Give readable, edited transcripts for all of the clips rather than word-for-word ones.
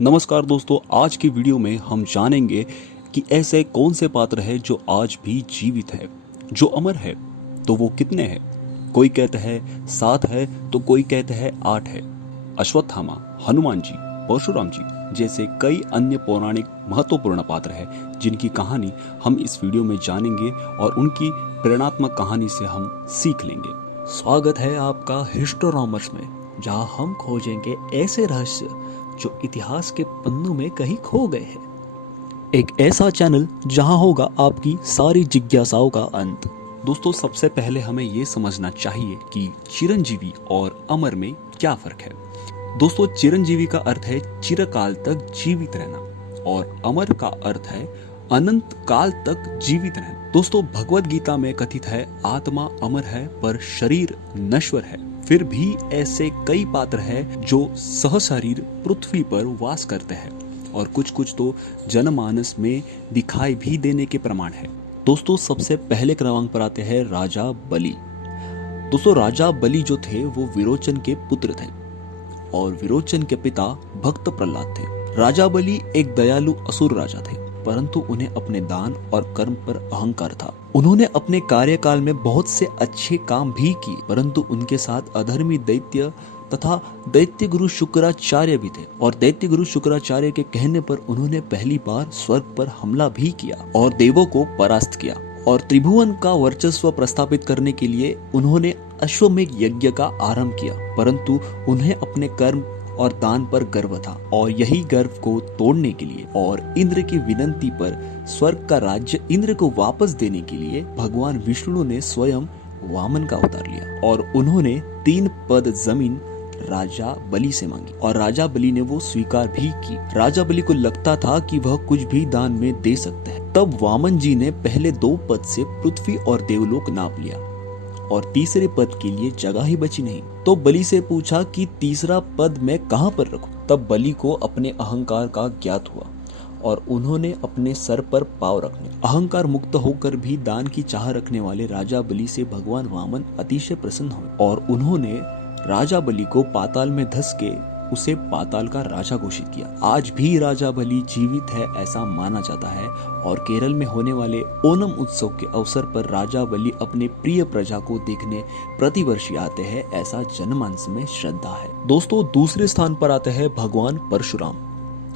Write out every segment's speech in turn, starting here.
नमस्कार दोस्तों, आज की वीडियो में हम जानेंगे कि ऐसे कौन से पात्र हैं जो आज भी जीवित है, जो अमर है। तो वो कितने हैं? कोई कहता है 7 है तो कोई कहता है 8 है। अश्वत्थामा, हनुमान जी, परशुराम जी जैसे कई अन्य पौराणिक महत्वपूर्ण पात्र हैं जिनकी कहानी हम इस वीडियो में जानेंगे और उनकी प्रेरणात्मक कहानी से हम सीख लेंगे। स्वागत है आपका हिस्टोरॉमर्स में, जहां हम खोजेंगे ऐसे रहस्य जो इतिहास के पन्नों में कहीं खो गए हैं। एक ऐसा चैनल जहां होगा आपकी सारी जिज्ञासाओं का अंत। दोस्तों, सबसे पहले हमें ये समझना चाहिए कि चिरंजीवी और अमर में क्या फर्क है। दोस्तों, चिरंजीवी का अर्थ है चिरकाल तक जीवित रहना और अमर का अर्थ है अनंत काल तक जीवित रहना। दोस्तों, भगवत गीता में कथित है आत्मा अमर है पर शरीर नश्वर है। फिर भी ऐसे कई पात्र हैं जो सहशरीर पृथ्वी पर वास करते हैं और कुछ कुछ तो जनमानस में दिखाई भी देने के प्रमाण है। दोस्तों, सबसे पहले क्रमांक पर आते हैं राजा बलि। दोस्तों, राजा बलि जो थे वो विरोचन के पुत्र थे और विरोचन के पिता भक्त प्रहलाद थे। राजा बलि एक दयालु असुर राजा थे, परंतु उन्हें अपने दान और कर्म पर अहंकार था। उन्होंने अपने कार्यकाल में बहुत से अच्छे काम भी किए, परंतु उनके साथ अधर्मी दैत्य तथा दैत्य गुरु शुक्राचार्य भी थे और दैत्य गुरु शुक्राचार्य के कहने पर उन्होंने पहली बार स्वर्ग पर हमला भी किया और देवों को परास्त किया और त्रिभुवन का वर्चस्व प्रस्थापित करने के लिए उन्होंने अश्वमेध यज्ञ का आरंभ किया। परंतु उन्हें अपने कर्म और दान पर गर्व था और यही गर्व को तोड़ने के लिए और इंद्र की विनंती पर स्वर्ग का राज्य इंद्र को वापस देने के लिए भगवान विष्णु ने स्वयं वामन का अवतार लिया और उन्होंने 3 पद जमीन राजा बलि से मांगी और राजा बलि ने वो स्वीकार भी की। राजा बलि को लगता था कि वह कुछ भी दान में दे सकते हैं। तब वामन जी ने पहले 2 पद से पृथ्वी और देवलोक नाप लिया और तीसरे पद के लिए जगह ही बची नहीं। तो बलि से पूछा कि तीसरा पद मैं कहां पर रखूं? तब बलि को अपने अहंकार का ज्ञात हुआ और उन्होंने अपने सर पर पांव रखने। अहंकार मुक्त होकर भी दान की चाह रखने वाले राजा बलि से भगवान वामन अतिशय प्रसन्न हुए और उन्होंने राजा बलि को पाताल में धस के उसे पाताल का राजा घोषित किया। आज भी राजा बलि जीवित है ऐसा माना जाता है और केरल में होने वाले ओणम उत्सव के अवसर पर राजा बलि अपने प्रिय प्रजा को देखने प्रतिवर्ष आते हैं, ऐसा जनमानस में श्रद्धा है। दोस्तों, दूसरे स्थान पर आते हैं भगवान परशुराम।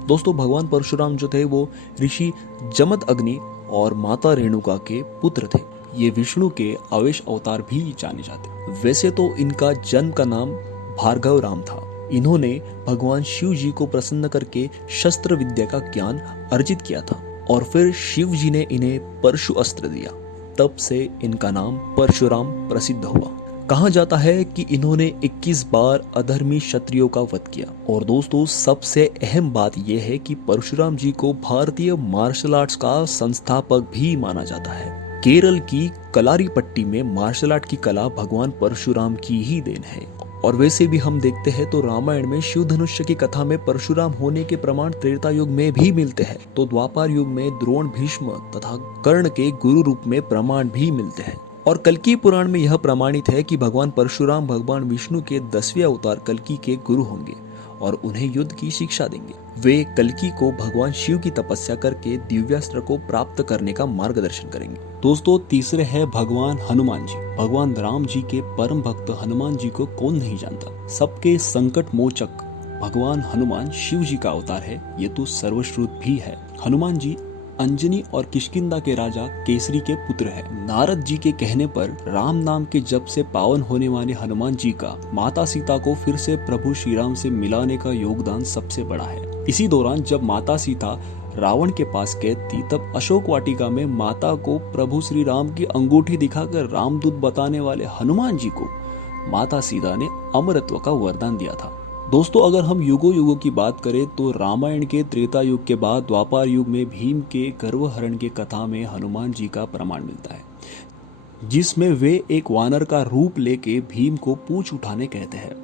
दोस्तों, भगवान परशुराम जो थे वो ऋषि जमदग्नि और माता रेणुका के पुत्र थे। ये विष्णु के आवेश अवतार भी जाने जाते। वैसे तो इनका जन्म का नाम भार्गव राम था। इन्होंने भगवान शिव जी को प्रसन्न करके शस्त्र विद्या का ज्ञान अर्जित किया था और फिर शिव जी ने इन्हें परशु अस्त्र दिया। तब से इनका नाम परशुराम प्रसिद्ध हुआ। कहा जाता है कि इन्होंने 21 बार अधर्मी क्षत्रियों का वध किया। और दोस्तों, सबसे अहम बात यह है कि परशुराम जी को भारतीय मार्शल आर्ट्स का संस्थापक भी माना जाता है। केरल की कलारीपट्टी में मार्शल आर्ट की कला भगवान परशुराम की ही देन है। और वैसे भी हम देखते हैं तो रामायण में शिव धनुष्य की कथा में परशुराम होने के प्रमाण त्रेता युग में भी मिलते हैं, तो द्वापर युग में द्रोण, भीष्म तथा कर्ण के गुरु रूप में प्रमाण भी मिलते हैं। और कल्कि पुराण में यह प्रमाणित है कि भगवान परशुराम भगवान विष्णु के 10वें अवतार कल्कि के गुरु होंगे और उन्हें युद्ध की शिक्षा देंगे। वे कल्कि को भगवान शिव की तपस्या करके दिव्यास्त्र को प्राप्त करने का मार्गदर्शन करेंगे। दोस्तों, तीसरे है भगवान हनुमान जी। भगवान राम जी के परम भक्त हनुमान जी को कौन नहीं जानता। सबके संकट मोचक भगवान हनुमान शिव जी का अवतार है, ये तो सर्वश्रुत भी है। हनुमान जी अंजनी और किष्किंधा के राजा केसरी के पुत्र है। नारद जी के कहने पर राम नाम के जप से पावन होने वाले हनुमान जी का माता सीता को फिर से प्रभु श्री राम से मिलाने का योगदान सबसे बड़ा है। इसी दौरान जब माता सीता रावण के पास कैद थी, तब अशोक वाटिका में माता को प्रभु श्री राम की अंगूठी दिखाकर रामदूत बताने वाले हनुमान जी को माता सीता ने अमरत्व का वरदान दिया था। दोस्तों, अगर हम युगों युगों की बात करें तो रामायण के त्रेता युग के बाद द्वापर युग में भीम के गर्वहरण के कथा में हनुमान जी का प्रमाण मिलता है, जिसमें वे एक वानर का रूप लेके भीम को पूंछ उठाने कहते हैं।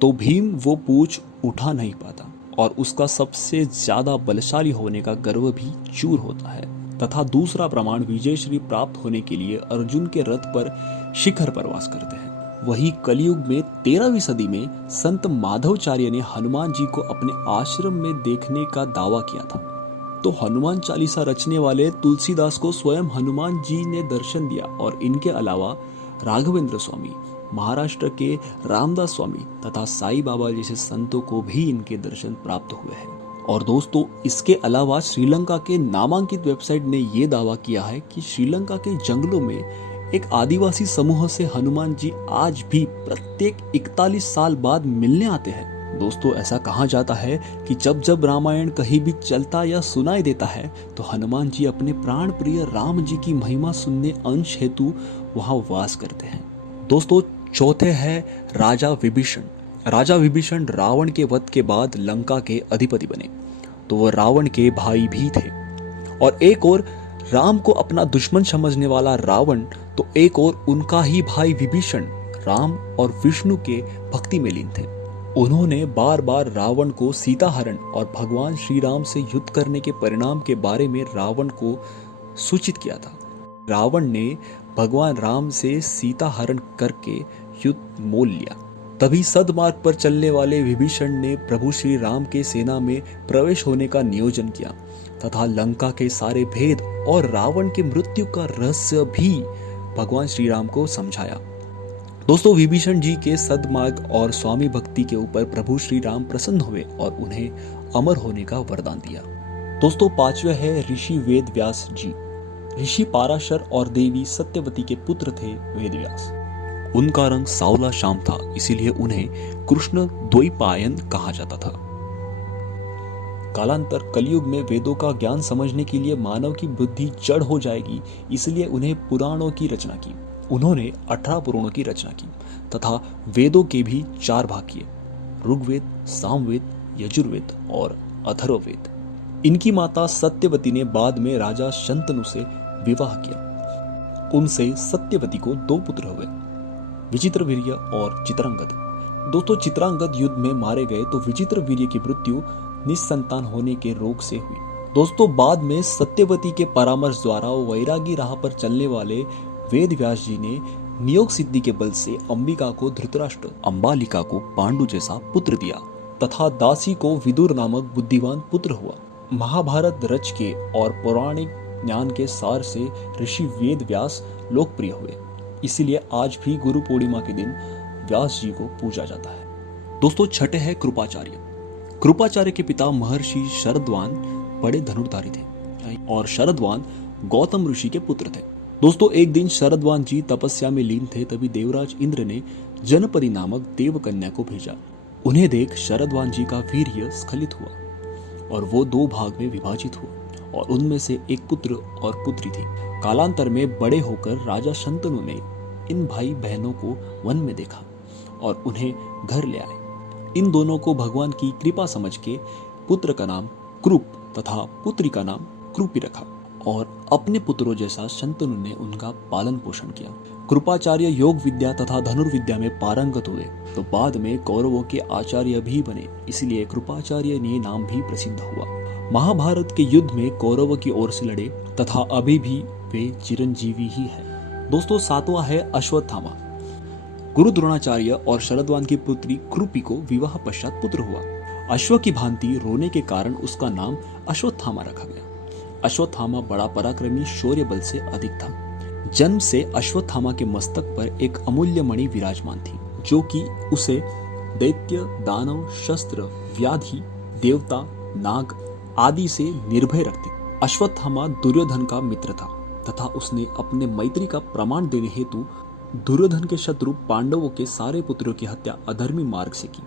तो भीम वो पूंछ उठा नहीं पाता और उसका सबसे ज्यादा बलशाली होने का गर्व भी चूर होता है। तथा दूसरा प्रमाण विजय श्री प्राप्त होने के लिए अर्जुन के रथ पर शिखर पर वास करते हैं। वही कलयुग में 13वीं सदी में संत माधवाचार्य ने हनुमान जी को अपने आश्रम में देखने का दावा किया था। तो हनुमान चालीसा रचने वाले तुलसीदास को स्वयं हनुमान जी ने दर्शन दिया और इनके अलावा राघवेंद्र स्वामी, महाराष्ट्र के रामदास स्वामी तथा साईं बाबा जैसे संतों को भी इनके दर्शन प्राप्त हुए हैं। और दोस्तों, इसके अलावा श्रीलंका के नामांकित वेबसाइट ने यह दावा किया है कि श्रीलंका के जंगलों में एक आदिवासी समूह से हनुमान जी आज भी प्रत्येक 41 साल बाद मिलने आते हैं। दोस्तों, ऐसा कहा जाता है कि जब जब रामायण कहीं भी चलता या सुनाई देता है तो हनुमान जी अपने प्राण प्रिय राम जी की महिमा सुनने अंश हेतु वहां वास करते हैं। दोस्तों, चौथे है राजा विभीषण। राजा विभीषण रावण के वध के बाद लंका के अधिपति बने। तो वह रावण के भाई भी थे। और एक और राम को अपना दुश्मन समझने वाला रावण, तो एक और उनका ही भाई विभीषण राम और विष्णु के भक्ति में लीन थे। उन्होंने बार बार रावण को सीता हरण और भगवान श्री राम से युद्ध करने के परिणाम के बारे में रावण को सूचित किया था। रावण ने भगवान राम से सीता हरण करके युद्ध मोल लिया। तभी सदमार्ग पर चलने वाले विभीषण ने प्रभु श्री राम के सेना में प्रवेश होने का नियोजन किया तथा लंका के सारे भेद और रावण के मृत्यु का रहस्य भी भगवान श्री राम को समझाया। दोस्तों, विभीषण जी के सदमार्ग और स्वामी भक्ति के ऊपर प्रभु श्री राम प्रसन्न हुए और उन्हें अमर होने का वरदान दिया। दोस्तों, पांचवे है ऋषि वेद व्यास जी। ऋषि पाराशर और देवी सत्यवती के पुत्र थे वेद व्यास। उनका रंग सावला श्याम था, इसीलिए उन्हें कृष्ण द्वैपायन कहा जाता था। कालांतर कलयुग में वेदों का ज्ञान समझने के लिए मानव की बुद्धि जड़ हो जाएगी, इसलिए उन्हें पुराणों की रचना की। उन्होंने 18 पुराणों की रचना की तथा वेदों के भी 4 भाग किए: ऋग्वेद, सामवेद, यजुर्वेद और अथर्ववेद। इनकी माता सत्यवती ने बाद में राजा शंतनु से विवाह किया। उनसे सत्यवती को 2 पुत्र हुए, विचित्रवीर्य और चित्रांगद। दोस्तों, चित्रांगद युद्ध में मारे गए तो विचित्रवीर्य की मृत्यु निसंतान होने के रोग से हुई। दोस्तों, बाद में सत्यवती के परामर्श द्वारा वैरागी राह पर चलने वाले वेद व्यास जी ने नियोग सिद्धि के बल से अंबिका को धृतराष्ट्र, अंबालिका को पांडु जैसा पुत्र दिया तथा दासी को विदुर नामक बुद्धिमान पुत्र हुआ। महाभारत रच के और पौराणिक ज्ञान के सार से ऋषि वेद व्यास लोकप्रिय हुए, इसीलिए आज भी गुरु पूर्णिमा के दिन व्यास जी को पूजा जाता है। दोस्तों, छठे है कृपाचार्य। कृपाचार्य के पिता महर्षि शरद्वान बड़े धनुर्धारी थे और शरद्वान गौतम ऋषि के पुत्र थे। दोस्तों, एक दिन शरद्वान जी तपस्या में लीन थे, तभी देवराज इंद्र ने जनपरी नामक देवकन्या को भेजा। उन्हें देख शरद्वान जी का वीर्य स्खलित हुआ और वो 2 भाग में विभाजित हुआ और उनमें से एक पुत्र और पुत्री थी। कालांतर में बड़े होकर राजा शंतनु ने इन भाई बहनों को वन में देखा और उन्हें घर ले आए। इन दोनों को भगवान की कृपा समझ के पुत्र का नाम कृप तथा पुत्री का नाम कृपी रखा और अपने पुत्रों जैसा शंतनु ने उनका पालन पोषण किया। कृपाचार्य योग विद्या तथा धनुर्विद्या में पारंगत हुए तो बाद में कौरवों के आचार्य भी बने, इसलिए कृपाचार्य ने नाम भी प्रसिद्ध हुआ। महाभारत के युद्ध में कौरवों की ओर से लड़े तथा अभी भी वे चिरंजीवी ही है। दोस्तों, 7वां है अश्वत्थामा। गुरु द्रोणाचार्य और शरद्वान की पुत्री कृपी को विवाह पश्चात पुत्र हुआ। अश्व की भांति रोने के कारण उसका नाम अश्वत्थामा रखा गया। अश्वत्थामा बड़ा पराक्रमी शौर्य बल से अधिक था। जन्म से अश्वत्थामा के मस्तक पर एक अमूल्य मणि विराजमान थी, जो कि उसे दैत्य, दानव, शस्त्र, व्याधि, देवता, नाग आदि से निर्भय रखती। अश्वत्थामा दुर्योधन का मित्र था तथा उसने अपने मैत्री का प्रमाण देने हेतु दुर्योधन के शत्रु पांडवों के सारे पुत्रों की हत्या अधर्मी मार्ग से की।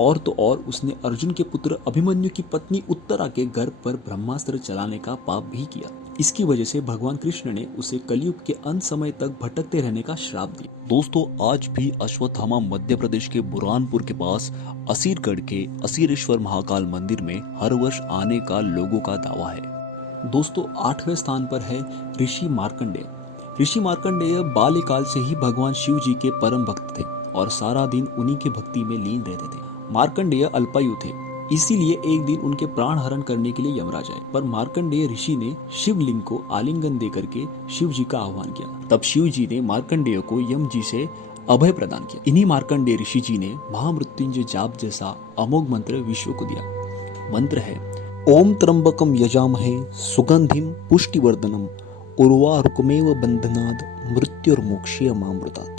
और तो और उसने अर्जुन के पुत्र अभिमन्यु की पत्नी उत्तरा के गर्भ पर ब्रह्मास्त्र चलाने का पाप भी किया। इसकी वजह से भगवान कृष्ण ने उसे कलयुग के अंत समय तक भटकते रहने का श्राप दिया। दोस्तों, आज भी अश्वत्थामा मध्य प्रदेश के बुरहानपुर के पास असीरगढ़ के असीरेश्वर महाकाल मंदिर में हर वर्ष आने का लोगों का दावा है। दोस्तों, 8वें स्थान पर है ऋषि मार्कंडेय। ऋषि मार्कंडेय बाल्यकाल से ही भगवान शिव जी के परम भक्त थे और सारा दिन उन्हीं के भक्ति में लीन रहते थे। मार्कंडेय अल्पायु थे, इसीलिए एक दिन उनके प्राण हरण करने के लिए यमराज आए, पर मार्कंडेय ऋषि ने शिवलिंग को आलिंगन देकर के शिव जी का आह्वान किया। तब शिव जी ने मार्कंडेय को यम जी से अभय प्रदान किया। इन्हीं मार्कंडेय ऋषि जी ने महामृत्युंजय जाप जैसा अमोघ मंत्र विश्व को दिया। मंत्र है ओम त्र्यंबकम यजामहे सुगंधिम पुष्टिवर्धनम उर्वारुकमेव बंधनाद मृत्युर्मोक्षीयमामृतात्।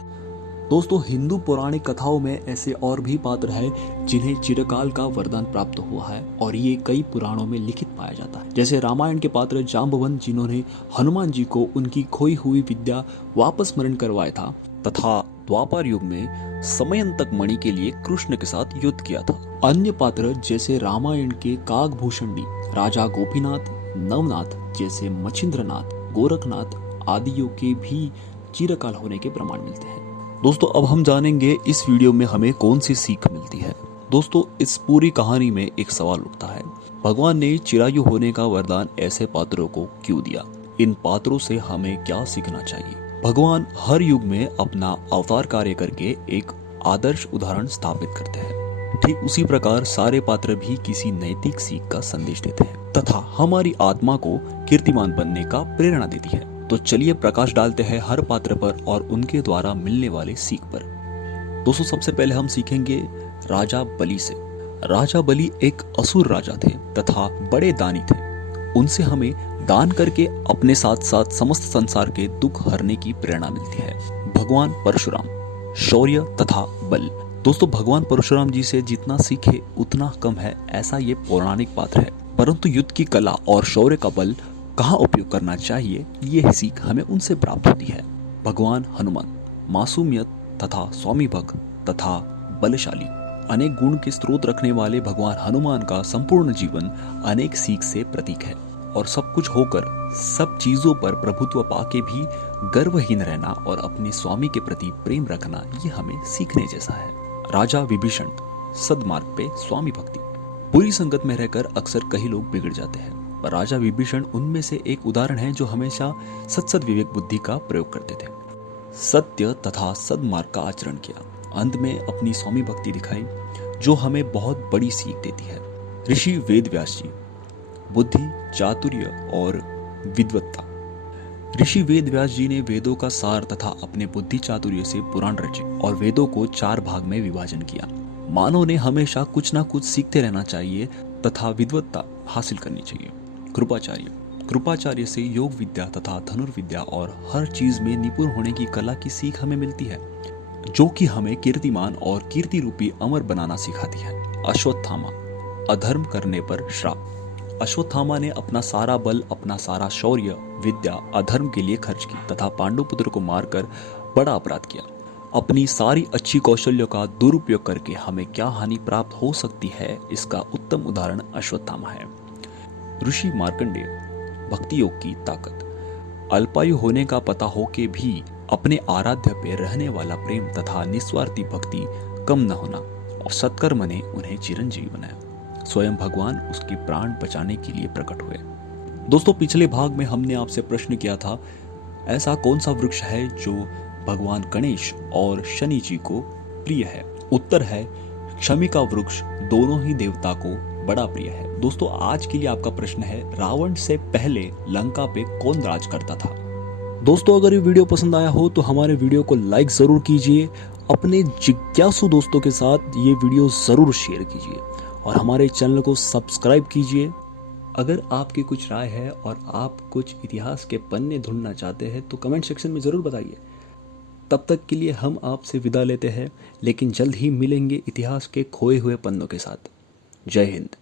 दोस्तों, हिंदू पौराणिक कथाओं में ऐसे और भी पात्र हैं जिन्हें चिरकाल का वरदान प्राप्त हुआ है और ये कई पुराणों में लिखित पाया जाता है। जैसे रामायण के पात्र जाम्बवंत, जिन्होंने हनुमान जी को उनकी खोई हुई विद्या वापस स्मरण करवाया था, तथा द्वापर युग में समयंतक मणि के लिए कृष्ण के साथ युद्ध किया था। अन्य पात्र जैसे रामायण के कागभूषणी राजा गोपीनाथ, नवनाथ जैसे मच्छिंद्रनाथ, गोरखनाथ आदियों के भी चिरकाल होने के प्रमाण मिलते हैं। दोस्तों, अब हम जानेंगे इस वीडियो में हमें कौन सी सीख मिलती है। दोस्तों, इस पूरी कहानी में एक सवाल उठता है, भगवान ने चिरायु होने का वरदान ऐसे पात्रों को क्यों दिया? इन पात्रों से हमें क्या सीखना चाहिए? भगवान हर युग में अपना अवतार कार्य करके एक आदर्श उदाहरण स्थापित करते हैं। ठीक उसी प्रकार सारे पात्र भी किसी नैतिक सीख का संदेश देते हैं तथा हमारी आत्मा को कीर्तिमान बनने का प्रेरणा देती है। तो चलिए प्रकाश डालते हैं हर पात्र पर और उनके द्वारा मिलने वाले सीख पर। दोस्तों, सबसे पहले हम सीखेंगे राजा बलि से। राजा बलि एक असुर राजा थे तथा बड़े दानी थे। उनसे हमें दान करके अपने साथ साथ समस्त संसार के दुख हरने की प्रेरणा मिलती है। भगवान परशुराम, शौर्य तथा बल। दोस्तों, भगवान परशुराम जी से जितना सीखे उतना कम है, ऐसा ये पौराणिक पात्र है। परंतु युद्ध की कला और शौर्य का बल कहाँ उपयोग करना चाहिए, ये सीख हमें उनसे प्राप्त होती है। भगवान हनुमान, मासूमियत तथा स्वामी भक्त तथा बलशाली, अनेक गुण के स्रोत रखने वाले भगवान हनुमान का संपूर्ण जीवन अनेक सीख से प्रतीक है और सब कुछ होकर सब चीजों पर प्रभुत्व पाके भी गर्वहीन रहना और अपने स्वामी के प्रति प्रेम रखना, ये हमें सीखने जैसा है। राजा विभीषण, सद्मार्ग पे स्वामी भक्ति। बुरी संगत में रहकर अक्सर कई लोग बिगड़ जाते हैं, पर राजा विभीषण उनमें से एक उदाहरण है जो हमेशा सत्सद विवेक बुद्धि का प्रयोग करते थे। सत्य तथा सद्मार्ग का आचरण किया, अंत में अपनी स्वामी भक्ति दिखाई, जो हमें बहुत बड़ी सीख देती है। ऋषि वेद व्यास जी, बुद्धि, चातुर्य और विद्वत्ता। ऋषि वेद व्यास जी ने वेदों का सार तथा अपने बुद्धि चातुर्य से पुराण रचे और वेदों को 4 भाग में विभाजन किया। मानव ने हमेशा कुछ ना कुछ सीखते रहना चाहिए तथा विद्वत्ता हासिल करनी चाहिए। कृपाचार्य से योग विद्या तथा धनुर्विद्या और हर चीज में निपुण होने की कला की सीख हमें मिलती है, जो कि हमें कीर्तिमान और कीर्ति रूपी अमर बनाना सिखाती है। अश्वत्थामा, अधर्म करने पर श्राप। अश्वत्थामा ने अपना सारा बल, अपना सारा शौर्य, विद्या अधर्म के लिए खर्च की तथा पांडुपुत्र को मारकर बड़ा अपराध किया। अपनी सारी अच्छी कौशल्यों का दुरुपयोग करके हमें क्या हानि प्राप्त हो सकती है, इसका उत्तम उदाहरण अश्वत्थामा है। ऋषि मार्कंडेय, भक्ति योग की ताकत। अल्पायु होने का पता हो के भी अपने आराध्य पे रहने वाला प्रेम तथा निस्वार्थी भक्ति कम न होना और सत्कर्म ने उन्हें चिरंजीवी बनाया। स्वयं भगवान उसके प्राण बचाने के लिए प्रकट हुए। दोस्तों, पिछले भाग में हमने आपसे प्रश्न किया था, ऐसा कौन सा वृक्ष है जो भगवान गणेश और शनि जी को प्रिय है? उत्तर है शमी का वृक्ष दोनों ही देवता को बड़ा प्रिय है। दोस्तों, आज के लिए आपका प्रश्न है, रावण से पहले लंका पे कौन राज करता था? दोस्तों, अगर ये वीडियो पसंद आया हो तो हमारे वीडियो को लाइक जरूर कीजिए, अपने जिज्ञासु दोस्तों के साथ ये वीडियो जरूर शेयर कीजिए और हमारे चैनल को सब्सक्राइब कीजिए। अगर आपकी कुछ राय है और आप कुछ इतिहास के पन्ने ढूंढना चाहते हैं तो कमेंट सेक्शन में जरूर बताइए। तब तक के लिए हम आपसे विदा लेते हैं, लेकिन जल्द ही मिलेंगे इतिहास के खोए हुए पन्नों के साथ। जय हिंद।